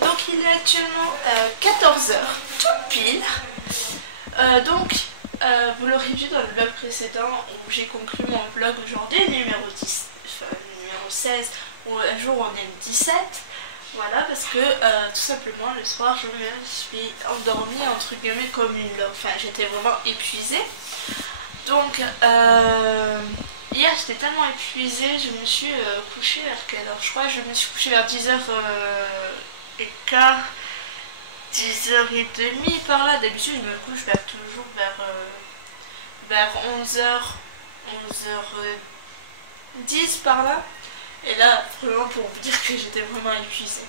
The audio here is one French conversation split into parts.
Donc il est actuellement 14 h tout pile. Vous l'aurez vu dans le vlog précédent où j'ai conclu mon vlog aujourd'hui, numéro 10, numéro 16, où un jour on est le 17. Voilà, parce que tout simplement le soir je me suis endormie entre guillemets comme une loque. Enfin, j'étais vraiment épuisée. Donc hier j'étais tellement épuisée, je me suis couchée vers quelle heure? Je crois que je me suis couchée vers 10h15, 10h30 par là. D'habitude je me couche toujours vers 11h, 11h10 par là. Et là, vraiment pour vous dire que j'étais vraiment épuisée.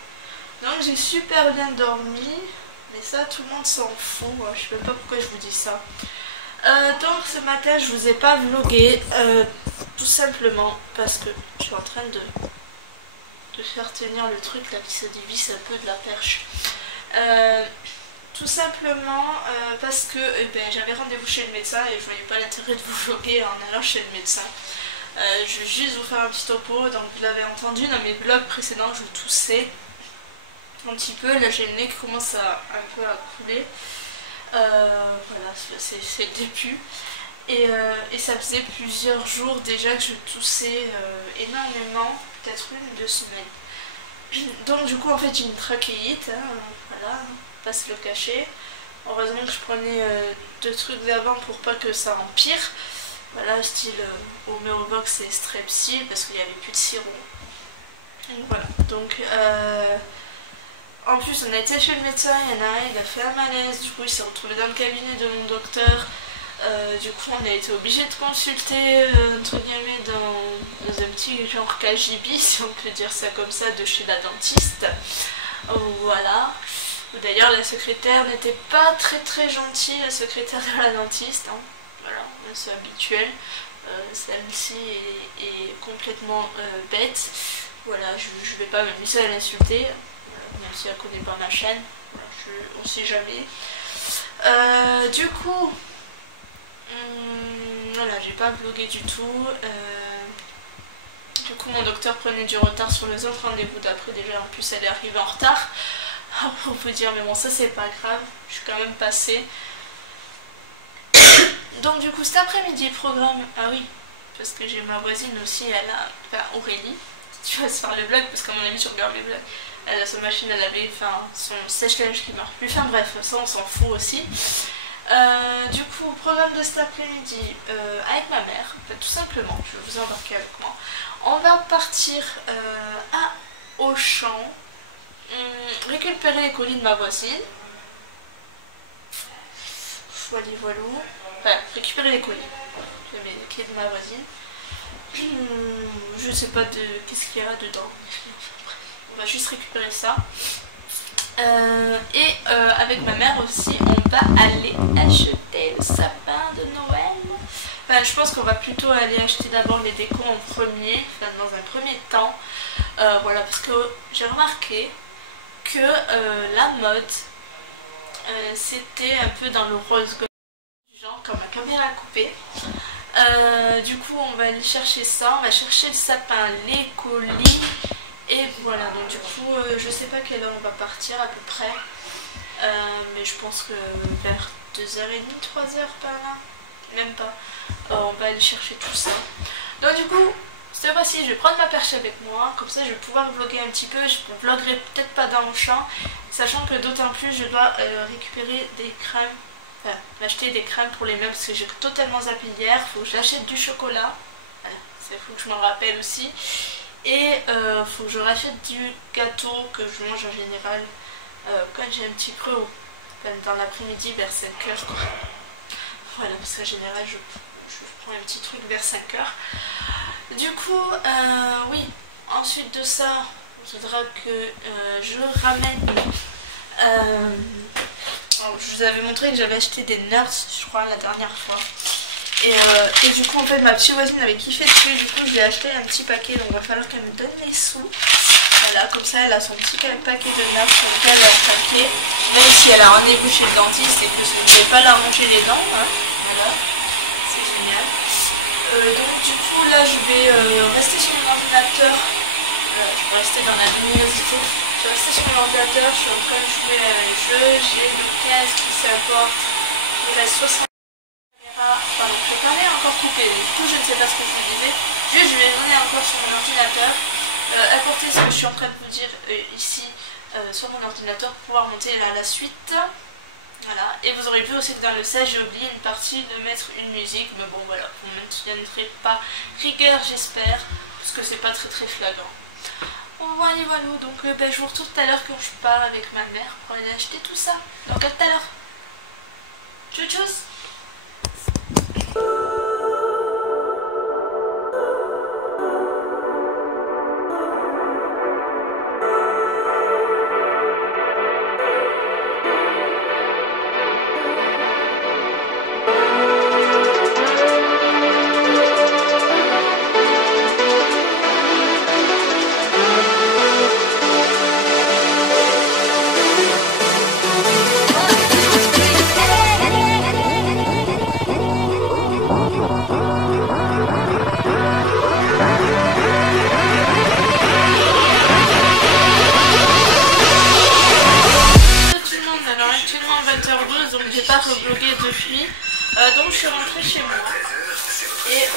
Donc j'ai super bien dormi, mais ça tout le monde s'en fout, je sais même pas pourquoi je vous dis ça. Donc ce matin je vous ai pas vlogué, tout simplement parce que je suis en train de faire tenir le truc là qui se dévisse un peu de la perche. Tout simplement parce que j'avais rendez-vous chez le médecin et je voyais pas l'intérêt de vous vlogger en allant chez le médecin. Je vais juste vous faire un petit topo. Donc vous l'avez entendu dans mes vlogs précédents, je toussais un petit peu. Là j'ai le nez qui commence un peu à couler. Voilà, c'est le début. Et ça faisait plusieurs jours déjà que je toussais énormément, peut-être 1 ou 2 semaines. Donc du coup en fait j'ai une trachéite, hein, voilà, pas se le cacher. Heureusement que je prenais 2 trucs d'avant pour pas que ça empire. Voilà, style Homéobox et Strepsil parce qu'il n'y avait plus de sirop. Donc voilà, donc en plus on a été chez le médecin, il y en a un, il a fait un malaise, du coup il s'est retrouvé dans le cabinet de mon docteur. Du coup on a été obligé de consulter entre guillemets dans un petit genre KGB, si on peut dire ça comme ça, de chez la dentiste. Voilà. D'ailleurs la secrétaire n'était pas très gentille, la secrétaire de la dentiste, hein. Voilà, c'est habituel. Celle-ci est complètement bête. Voilà, je vais pas m'amuser à l'insulter, même si elle connaît pas ma chaîne. Voilà, on sait jamais. Du coup, voilà, j'ai pas vlogué du tout. Du coup, mon docteur prenait du retard sur les autres rendez-vous d'après. Déjà, en plus, elle est arrivée en retard. On peut dire, mais bon, ça c'est pas grave. Je suis quand même passée. Donc du coup cet après-midi programme, ah oui, parce que j'ai ma voisine aussi, elle a, enfin Aurélie, si tu vas se faire le vlog, parce qu'à mon avis tu regardes les vlogs, elle a sa machine à laver, enfin son sèche-linge qui marche plus, enfin bref, ça on s'en fout aussi. Du coup programme de cet après-midi avec ma mère, tout simplement, je vais vous embarquer avec moi. On va partir à Auchan, récupérer les colis de ma voisine. Voilà. Enfin, récupérer les colis. J'ai les clés de ma voisine. Je sais pas de qu'est-ce qu'il y a dedans. On va juste récupérer ça. Avec ma mère aussi, on va aller acheter le sapin de Noël. Enfin, je pense qu'on va plutôt aller acheter d'abord les décos en premier, enfin, dans un premier temps. Voilà, parce que j'ai remarqué que la mode, c'était un peu dans le rose genre comme ma caméra coupée. Du coup on va aller chercher ça, on va chercher le sapin, les colis et voilà. Donc du coup je sais pas quelle heure on va partir à peu près, mais je pense que vers 2h30, 3h par là, même pas. On va aller chercher tout ça. Donc du coup cette fois-ci je vais prendre ma perche avec moi, comme ça je vais pouvoir vlogger un petit peu. Je ne vloggerai peut-être pas dans le champ, sachant que d'autant plus je dois récupérer des crèmes, enfin m'acheter des crèmes pour les mains parce que j'ai totalement zappé hier. Faut que j'achète du chocolat, il faut que je m'en rappelle aussi, et faut que je rachète du gâteau que je mange en général quand j'ai un petit creux, enfin, dans l'après-midi vers 5h quoi. Voilà, parce qu'en général je prends un petit truc vers 5h. Du coup, oui, ensuite de ça, il faudra que je ramène. Je vous avais montré que j'avais acheté des Nurse, je crois, la dernière fois. Et du coup, en fait, ma petite voisine avait kiffé dessus. Du coup, je lui ai acheté un petit paquet. Donc, il va falloir qu'elle me donne les sous. Voilà, comme ça, elle a son petit paquet de Nurse sur lequel elle a un paquet. Même si elle a rendez-vous chez le dentiste et que je ne vais pas la ranger les dents. Hein. Voilà, c'est génial. Donc du coup là je vais rester sur mon ordinateur, je vais rester dans la luminosité suis restée sur mon ordinateur, je suis en train de jouer à un jeu, j'ai le casque qui s'apporte, il reste 60 caméras, pardon, je parlais encore coupé, du coup je ne sais pas ce que je vous disais, juste je vais venir encore sur mon ordinateur, apporter ce que je suis en train de vous dire ici sur mon ordinateur pour pouvoir monter là la suite. Voilà, et vous aurez vu aussi que dans le sage j'ai oublié une partie de mettre une musique, mais bon voilà, vous ne me tiendrez pas rigueur j'espère, parce que c'est pas très flagrant. Voilà, voilà, donc je vous retrouve tout à l'heure quand je pars avec ma mère pour aller acheter tout ça. Donc à tout à l'heure. Tchou tchous. Donc j'ai pas revlogué depuis, donc je suis rentrée chez moi et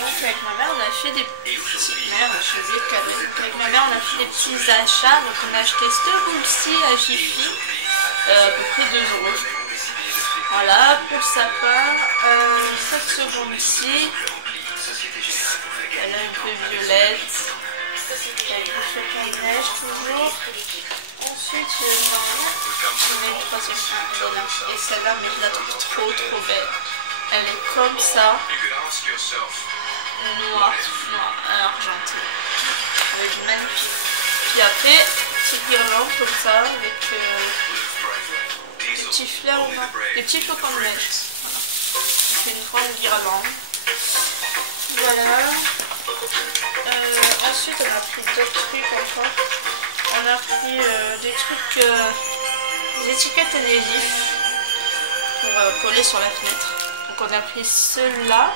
donc avec ma mère on a fait des petits, merde j'ai oublié de cadrer, donc avec ma mère on a fait des petits achats, donc on a acheté ce boule-ci à Jiffy, à peu près 2 €. Voilà pour le sapin, cette seconde-ci, elle est un peu violette, avec des flocons de neige toujours. Ensuite, j'en ai une troisième, et celle-là, mais je la trouve trop belle. Elle est comme ça, noire, argentée. Elle est magnifique. Puis après, petite guirlande comme ça, avec des petits fleurs, des petits flocons de neige. Voilà. Donc une grande guirlande. Voilà. Ensuite, on a pris d'autres trucs encore. On a pris des trucs, des étiquettes adhésifs pour coller sur la fenêtre. Donc on a pris ceux-là.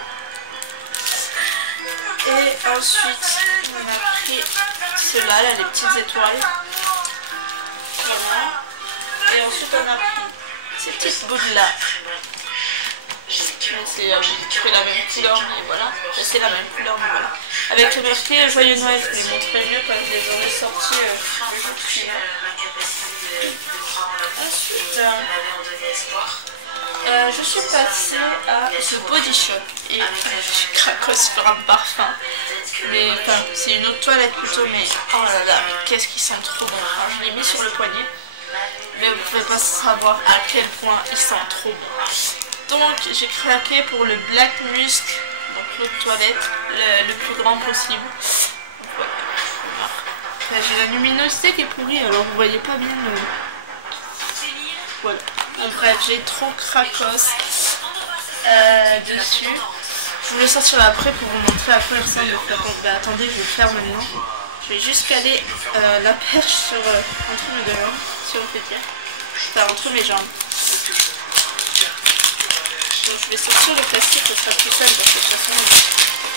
Et ensuite on a pris ceux-là, là, les petites étoiles. Voilà. Et ensuite on a pris ces petites boules-là. C'est la même couleur, mais voilà. C'est la même couleur, mais voilà. Avec le marqué Joyeux Noël, je les montrerai mieux quand je les aurai sortis le jour suivant. Ensuite, je suis passée à ce Body Shop et je cracosse sur un parfum. Mais enfin, c'est une autre toilette plutôt, mais oh là là, mais qu'est-ce qu'ils sont trop bons. Alors, je l'ai mis sur le poignet, mais vous pouvez pas savoir à quel point ils sont trop bons. Donc j'ai craqué pour le Black Musk, donc l'eau de toilette, le plus grand possible. Donc, voilà, enfin, j'ai la luminosité qui est pourrie, alors vous voyez pas bien le... Voilà. Donc bref, j'ai trop cracos dessus. Je voulais sortir après pour vous montrer à quoi il ressemble le flacon. Ben, attendez, je vais le faire maintenant. Je vais juste caler la perche sur, entre mes deux jambes, si on peut dire. Enfin, entre mes jambes. Donc je vais sortir le plastique, ce sera plus simple parce que de toute façon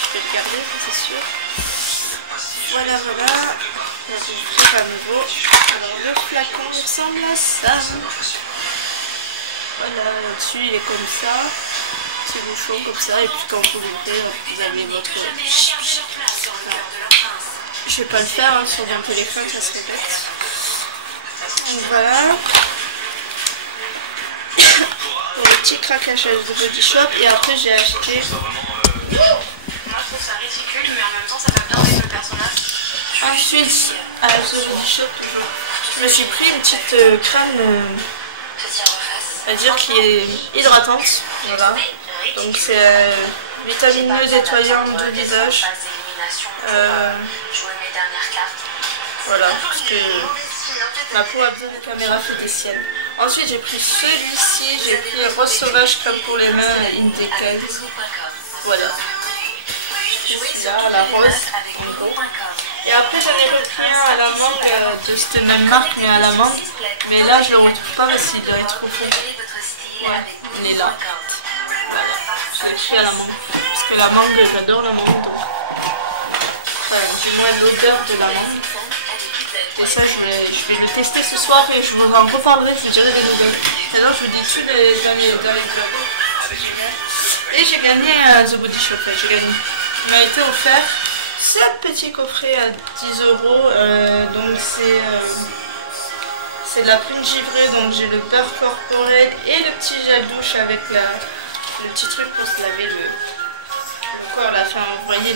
je vais le garder, c'est sûr. Voilà, voilà. On va ouvrir à nouveau. Alors le flacon ressemble à ça. Voilà, là-dessus il est comme ça. Petit bouchon comme ça. Et puis quand vous l'ouvrez, vous avez votre... Voilà. Je vais pas le faire hein, sur mon téléphone, ça serait bête. Donc voilà. Pour le petit craquage de Body Shop. Et après j'ai acheté... Moi je trouve ça ridicule mais en même temps ça va bien avec le personnage. Ensuite à The Body Shop toujours, je me suis pris une petite crème à dire qui est hydratante. Voilà. Donc c'est vitamineuse nettoyante du visage. Voilà, parce que ma peau a besoin de caméra fait des siennes. Ensuite j'ai pris celui-ci, j'ai pris Rose Sauvage comme pour les mains Indecade. Voilà. Celui-là, la rose, en gros. Et après j'en ai repris un à la mangue de cette même marque mais à la mangue. Mais là je le retrouve pas parce qu'il doit être trop fou. Ouais, il est là. Voilà, je l'ai pris à la mangue. Parce que la mangue, j'adore la mangue donc. Enfin, du moins l'odeur de la mangue. Et ça, je vais le tester ce soir et je vous en reparlerai, je vous dirai des nouvelles. Alors, je vous dis tout dans les vlogs. Et j'ai gagné The Body Shop, j'ai gagné. Il m'a été offert ce petit coffret à 10 €. Donc c'est de la prune givrée, donc j'ai le beurre corporel et le petit gel douche avec le petit truc pour se laver le corps à la fin. Vous voyez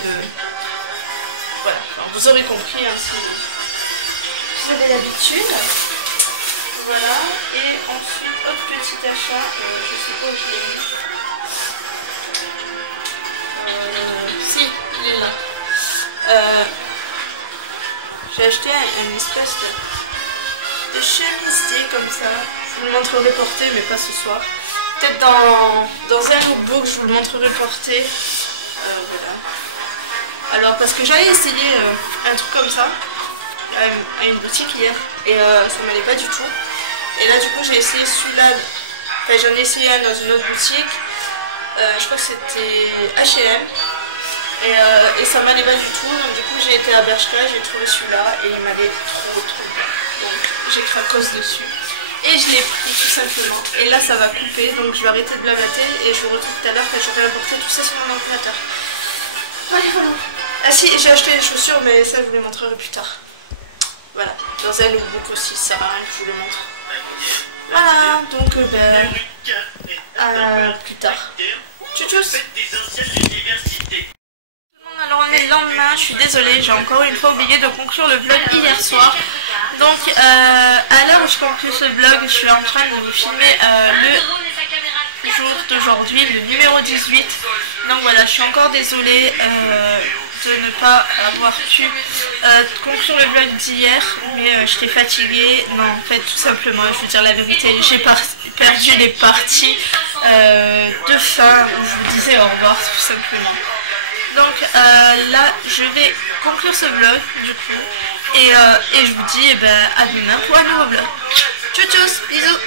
voilà, enfin, vous aurez compris hein, si vous avez l'habitude. Voilà, et ensuite autre petit achat, je sais pas où je l'ai mis. Si, il est là. J'ai acheté une espèce de chemisier comme ça. Je vous le montrerai porté, mais pas ce soir. Peut-être dans un lookbook, je vous le montrerai porté. Voilà. Alors, parce que j'avais essayé un truc comme ça à une boutique hier et ça m'allait pas du tout. Et là, du coup, j'ai essayé celui-là. Enfin, j'en ai essayé un dans une autre boutique. Je crois que c'était H&M. Et ça m'allait pas du tout, donc du coup j'ai été à Bershka, j'ai trouvé celui-là et il m'allait trop bien. Donc j'ai cracose dessus. Et je l'ai pris tout simplement. Et là ça va couper, donc je vais arrêter de blablater et je vous retrouve tout à l'heure quand j'aurai apporté tout ça sur mon ordinateur. Voilà. Ah si, j'ai acheté des chaussures, mais ça je vous les montrerai plus tard. Voilà, dans un lookbook aussi, ça sert à rien que je vous le montre. Voilà, donc plus tard. Tchuss. Alors on est le lendemain, je suis désolée, j'ai encore une fois oublié de conclure le vlog hier soir. Donc à l'heure où je conclue ce vlog, je suis en train de vous filmer le jour d'aujourd'hui, le numéro 18. Donc voilà, je suis encore désolée de ne pas avoir pu conclure le vlog d'hier, mais j'étais fatiguée. Non, en fait, tout simplement, je veux dire la vérité, j'ai perdu les parties de fin où je vous disais au revoir, tout simplement. Donc là, je vais conclure ce vlog, du coup, et je vous dis à demain pour un nouveau vlog. Tchuss, bisous.